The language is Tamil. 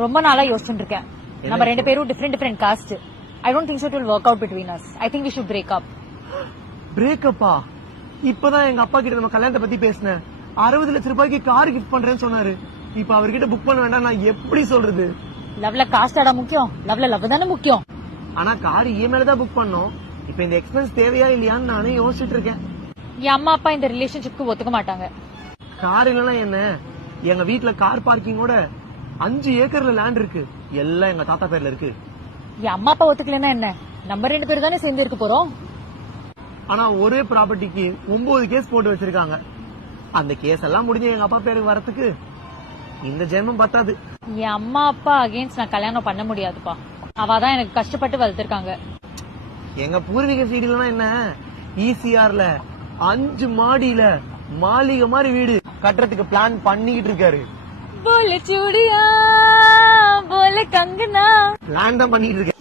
ரொம்ப நாளா யோசிச்சுட்டு இருக்கேன். நம்ம ரெண்டு பேரும் different cost. I don't think so it will work out between us. I think we should break up. பிரேக்கப்பா? இப்பதான் எங்க அப்பா கிட்ட நம்ம கல்யாணத்தை பத்தி பேசினேன். 60 லட்சம் ரூபாய்க்கு கார் கிஃப்ட் பண்றேன்னு சொன்னாரு. இப்ப அவர்கிட்ட புக் பண்ண வேண்டாம், நான் எப்படி சொல்றது? லவ்ல காஸ்டாடா முக்கியம்? லவ்ல லவ் தானே முக்கியம். ஆனா கார் இஎம்ஐல தான் புக் பண்ணோம். இப்ப இந்த எக்ஸ்பென்ஸ் தேவையா இல்லையான்னு நானே யோசிச்சுட்டு இருக்கேன். என் அம்மா அப்பா இந்த ரிலேஷன்ஷிப்க்கு ஒத்துக்க மாட்டாங்க. கார் இல்லனா என்ன? எங்க வீட்ல கார் பார்க்கிங்கோட 5 ஏக்கர்ல லேண்ட் இருக்கு. எல்லாம் எங்க தாத்தா பேர்ல இருக்கு. என் அம்மா அப்பா ஒத்துக்கலன்னா என்ன? நம்ம ரெண்டு பேரும் தானே சேர்ந்து இருக்க போறோம். ஆனா ஒரே ப்ராப்பர்ட்டிக்கு 9 கேஸ் போட்டு வச்சிருக்காங்க. அந்த கேஸ் எல்லாம் முடிஞ்சு எங்க அப்பா பேருக்கு வரதுக்கு இந்த ஜென்மம் பத்தாது. என் அம்மா அப்பா அகைன்ஸ்ட் நான் கல்யாணம் பண்ண முடியாதுப்பா. அவதான் எனக்கு கஷ்டப்பட்டு வளர்த்திருக்காங்க. எங்க பூர்வீக சீடிலாம் என்ன, ஈசிஆர்ல 5 மாடியில மாளிகை மாதிரி வீடு கட்டுறதுக்கு பிளான் பண்ணிக்கிட்டு இருக்காரு. போல சூடியா போல கங்கனா பிளான் தான் பண்ணிட்டு இருக்காரு.